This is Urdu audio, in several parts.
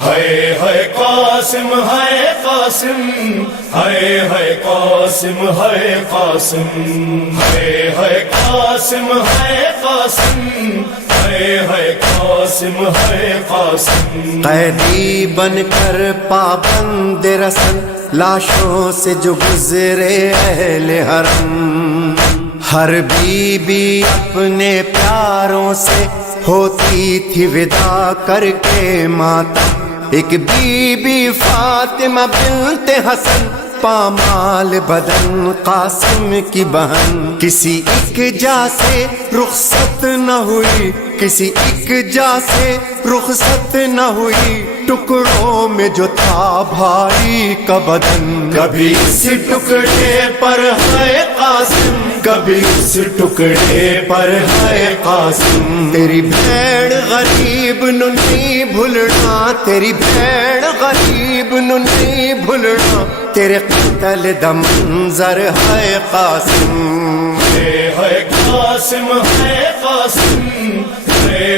ہے قاسم ہے قاسم ہے قاسم ہے قاسم ہے قاسم ہے قاسم ہے قاسم ہے قاسم قیدی بن کر پابند رسن لاشوں سے جو گزرے اہل حرم، ہر بی بی اپنے پیاروں سے ہوتی تھی ودا کر کے ماتم۔ ایک بی بی فاطمہ بنت حسن پامال بدن قاسم کی بہن، کسی ایک جا سے رخصت نہ ہوئی، کسی ایک جا سے رخصت نہ ہوئی، ٹکڑوں میں جو تھا بھائی کا بدن۔ کبھی اس ٹکڑے پر ہے قاسم، کبھی اس ٹکڑے پر ہے قاسم۔ تیری بھیڑ غریب نو نہیں بھولنا، تیری بھیڑ غریب نو نہیں بھولنا، تیرے قتل دا منظر ہے قاسم۔ ہے قاسم ہے قاسم ہے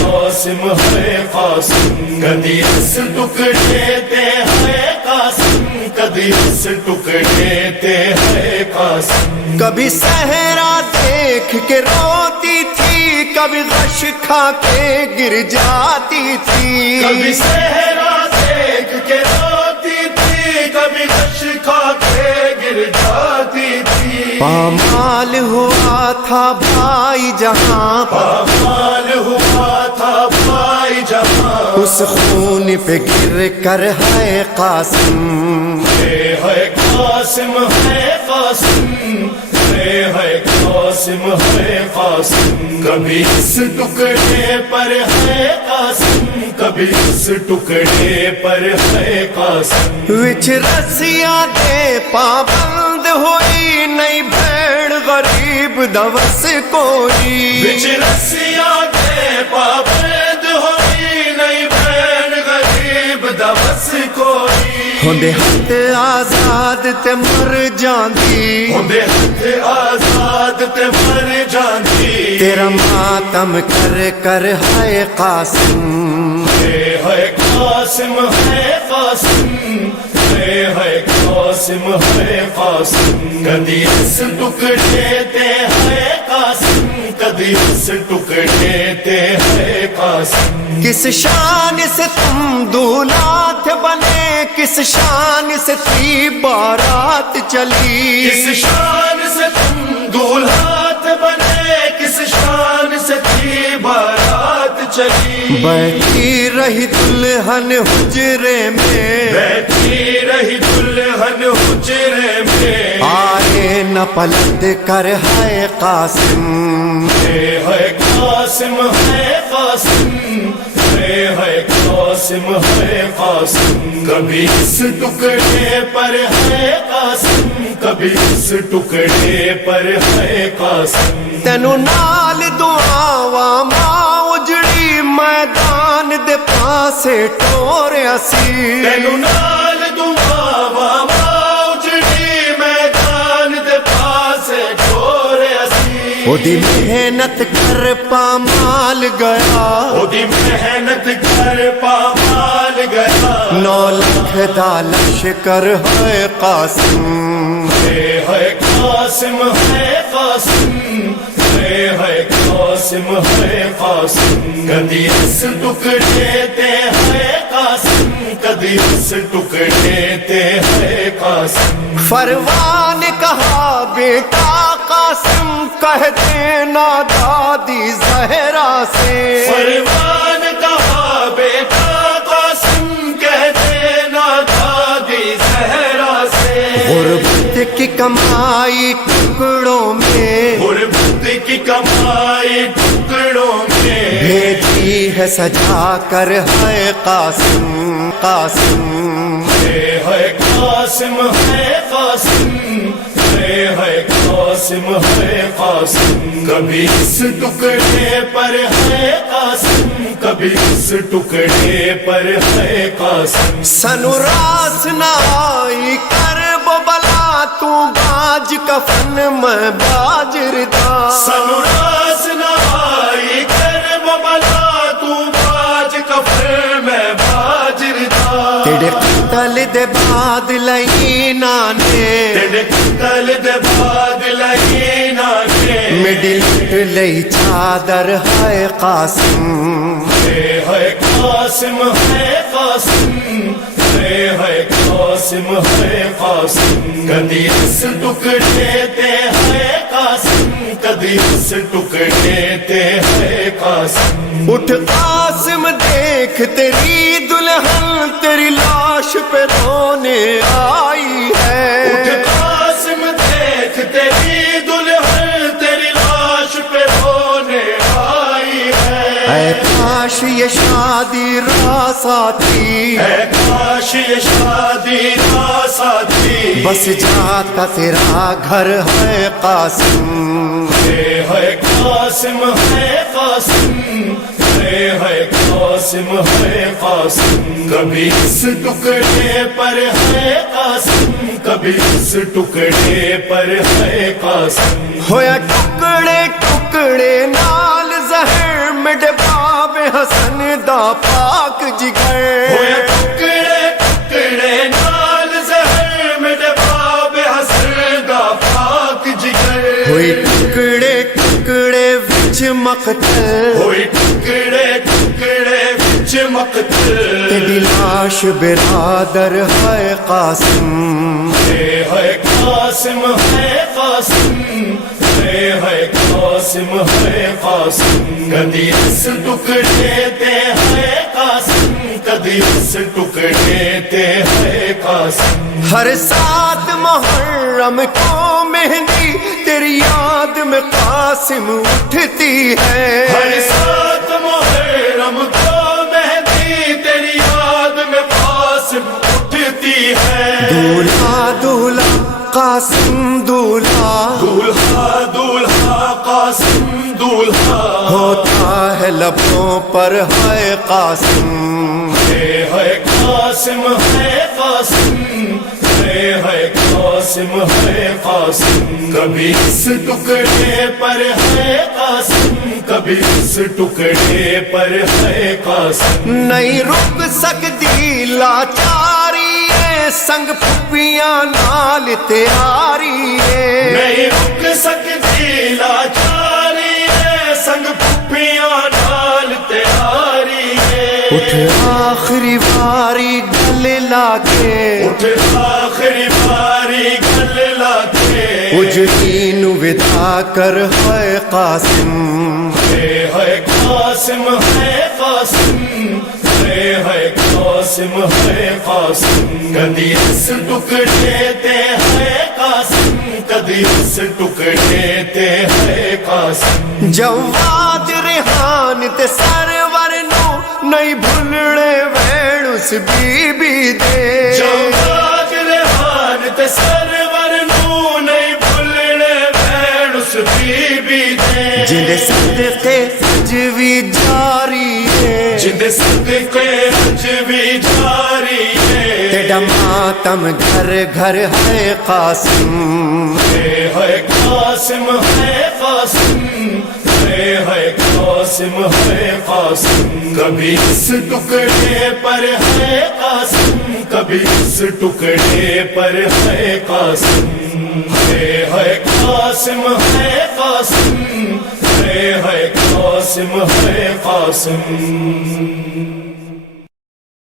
قاسم ہے قاسم، کبھی اس ٹکڑے تے ہے قاسم، کبھی اس ٹکڑے تے ہے قاسم۔ کبھی صحرا دیکھ کے روتی تھی، کبھی غش کھا کے گر جاتی تھی، کبھی صحرا دیکھ کے روتی تھی، کبھی غش کھا کے گر جاتی تھی۔ پامال ہوا تھا بھائی جہاں، پامال ہوا تھا بھائی جہاں، اس خون پہ گر کر ہے قاسم۔ ہے قاسم ہے قاسم ہے قاسم ہے قاسم، کبھی اس ٹکڑے پر ہے قاسم، کبھی اس ٹکڑے پر ہے قاسم۔ وچ رسیاں دے پابند ہوئی، نئی بھیڑ غریب دوس کوئی، وچ رسیاں دے پابند ہوئی، نئی بھیڑ غریب دوس کوئی۔ ہوندے ہاتھ آزاد تے مر جاندی، ہوندے ہاتھ آزاد تے مر جاندی، تیرا ماتم کر کر ہے قاسم۔ ہے قاسم ہے قاسم ہے قاسم ہے قاسم، کبھی اس ٹکڑے تے ہے قاسم، کبھی اس ٹکڑے تے ہے قاسم۔ کس شان سے تم دولات بنے، کس شان سے تھی بارات چلی، کس شان سے تم دولہات بنے، کس شان سے تھی بارات چلی۔ بیٹھی رہی دلہن حجرے میں، بیٹھی رہی دلہن حجرے میں، آئے نہ پلٹ کر ہے قاسم۔ ہے قاسم ہے قاسم ہے قاسم ہے قاسم، کبھی اس ٹکڑے پر ہے قاسم، کبھی اس ٹکڑے پر ہے قاسم۔ تینو نال دعاواں ماں اجڑی، میدان دے پاسے ٹوریا سی، تینو نال دعاواں ماں اجڑی، میدان دے پاسے ٹوریا سی۔ او دی محنت کر پامال گیا، او دی محنت کر پامال گیا، 9 لاکھ دا لشکر ہے قاسم۔ ہے قاسم ہے قاسم ہے قاسم ہے قاسم، کبھی اس ٹکڑے تے ہے قاسم، کبھی اس ٹکڑے تے ہے قاسم۔ فروان کہا بیٹا قاسم کہہ دینا دادی زہرا سے، فروان کہا بیٹا قاسم کہہ دینا دادی زہرا سے۔ غربت کی کمائی ٹکڑوں میں، غربت کی کمائی ٹکڑوں میں، بھیجی ہے سجا کر ہے قاسم۔ قاسم ہے قاسم ہے قاسم ہے قاسم ہے قاسم، کبھی اس ٹکڑے پر ہے قاسم، کبھی اس ٹکڑے پر ہے قاسم۔ سنوراس نہ آئی کر وہ بلا، تو باج کفن میں باج ردا، سنوراس نہ آئی کر وہ بلا، تو باج کفن میں باج قتل دے بعد لئینانے تیرے قتل دے بعد لئینانے مڈل لئی چادر ہے قاسم ہے قاسم ہے قاسم ہے قاسم ہے قاسم کدی اس ٹکڑے تے ہے قاسم کدی اس ٹکڑے تے ہے قاسم اٹھ قاسم دیکھ تیری دلہن تیری لاش پہ رونے آئی ہے اٹھ قاسم دیکھ تیری دلہن تیری لاش پہ رونے آئی ہے اے کاش یہ شادی راس آتی اے کاش یہ شادی راس آتی بس جاتا تیرا گھر ہے قاسم ہے قاسم ہے قاسم ہے قاسم ہے قاسم کبھی اس ٹکڑے پر ہے قاسم کبھی اس ٹکڑے پر ہے قاسم ہویا ٹکڑے ٹکڑے نال زہر میرے باب حسن دا پاک جگر ہویا ٹکڑے ٹکڑے نال زہر میرے باب حسن دا پاک جگر ہوئی ٹکڑے ٹکڑے وچ مقتل ہوئی ٹکڑے ٹکڑے وچ مقتل تیری لاش برادر ہے قاسم ہے قاسم ہے قاسم ہے قاسم ہے قاسم کدی اس ٹکڑے تے ہے قاسم کدی اس ٹکڑے تے ہے قاسم ہر سات محرم کو مہندی تیری یاد میں قاسم اٹھتی ہے ہر سات محرم کو مہندی تیری یاد میں قاسم اٹھتی ہے دولہا دولہا قاسم دولہا دولہا دولہا قاسم دولہا ہوتا ہے لبوں پر ہے قاسم ہے قاسم ہے قاسم ہے قاسم ہے قاسم کبھی اس ٹکڑے پر ہے قاسم کبھی اس ٹکڑے پر ہے قاسم نہیں رک سکتی لاچاری ہے سنگ پھپیاں نال تیاری ہے نہیں رک سکتی لاچاری ہے سنگ پھپیاں نال تیاری ہے اٹھ آخری باری گلے لا کے اٹھ آخری باری گل لا کے اجڑی نو ودا کر ہے قاسم ہے قاسم ہے قاسم ہے قاسم ہے قاسم کدی اس ٹکڑے تے ہے قاسم کدی اس ٹکڑے تے ہے قاسم جواد ریحان تے سرور نو نہیں بھولنے وین اس بی بی دے جواد ریحان تے سرور نو نہیں بھولنے وین اس بی بی دے جن صدقے اج بھی جاری ہے جن صدقے اج بھی جاری ہے تیرا ماتم گھر گھر ہے قاسم ہے قاسم ہے قاسم ہے قاسم ہے قاسم کبھی اس ٹکڑے پر ہے قاسم کبھی اس ٹکڑے پر ہے قاسم ہے قاسم ہے قاسم ہے قاسم ہے قاسم